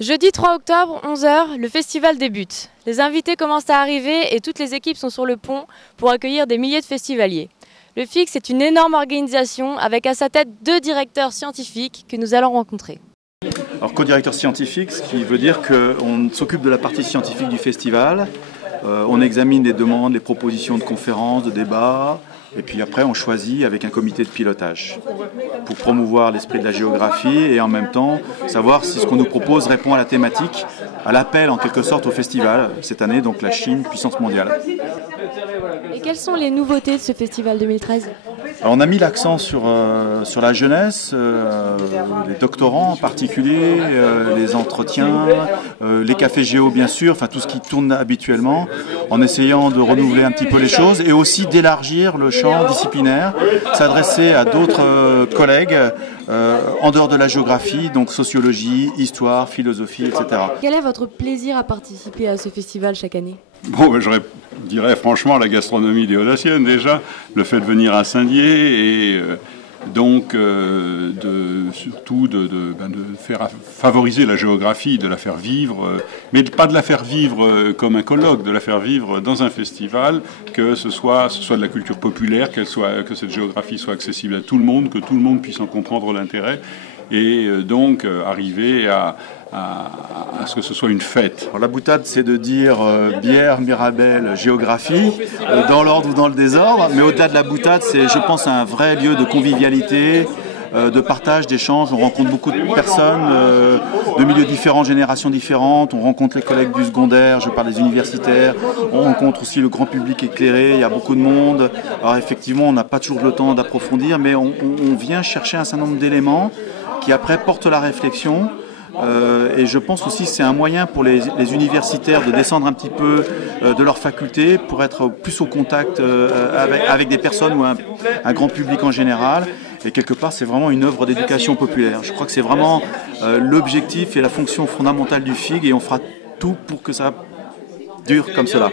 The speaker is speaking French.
Jeudi 3 octobre, 11 h, le festival débute. Les invités commencent à arriver et toutes les équipes sont sur le pont pour accueillir des milliers de festivaliers. Le FICS est une énorme organisation avec à sa tête 2 directeurs scientifiques que nous allons rencontrer. Alors co-directeur scientifique, ce qui veut dire qu'on s'occupe de la partie scientifique du festival, on examine les demandes, les propositions de conférences, de débats, et puis après on choisit avec un comité de pilotage pour promouvoir l'esprit de la géographie et en même temps savoir si ce qu'on nous propose répond à la thématique, à l'appel en quelque sorte au festival, cette année donc la Chine, puissance mondiale. Et quelles sont les nouveautés de ce festival 2013 ? Alors on a mis l'accent sur la jeunesse, les doctorants en particulier, les entretiens, les cafés géo bien sûr, enfin tout ce qui tourne habituellement, en essayant de renouveler un petit peu les choses et aussi d'élargir le champ disciplinaire, s'adresser à d'autres collègues en dehors de la géographie, donc sociologie, histoire, philosophie, etc. Quel est votre plaisir à participer à ce festival chaque année ? Bon, ben, je dirais franchement la gastronomie des Audaciennes déjà, le fait de venir à Saint-Dié et donc surtout de faire favoriser la géographie, de la faire vivre, mais pas de la faire vivre comme un colloque, de la faire vivre dans un festival, que ce soit de la culture populaire, que cette géographie soit accessible à tout le monde, que tout le monde puisse en comprendre l'intérêt et donc arriver à ce que ce soit une fête. Alors, la boutade, c'est de dire bière, mirabelle, géographie, dans l'ordre ou dans le désordre, mais au-delà de la boutade, c'est, je pense, un vrai lieu de convivialité, de partage, d'échange. On rencontre beaucoup de personnes de milieux différents, générations différentes. On rencontre les collègues du secondaire, je parle des universitaires. On rencontre aussi le grand public éclairé, il y a beaucoup de monde. Alors effectivement, on n'a pas toujours le temps d'approfondir, mais on vient chercher un certain nombre d'éléments qui après portent la réflexion. Et je pense aussi que c'est un moyen pour les universitaires de descendre un petit peu de leur faculté pour être plus au contact avec des personnes ou un grand public en général. Et quelque part, c'est vraiment une œuvre d'éducation populaire. Je crois que c'est vraiment l'objectif et la fonction fondamentale du FIG et on fera tout pour que ça dure comme cela.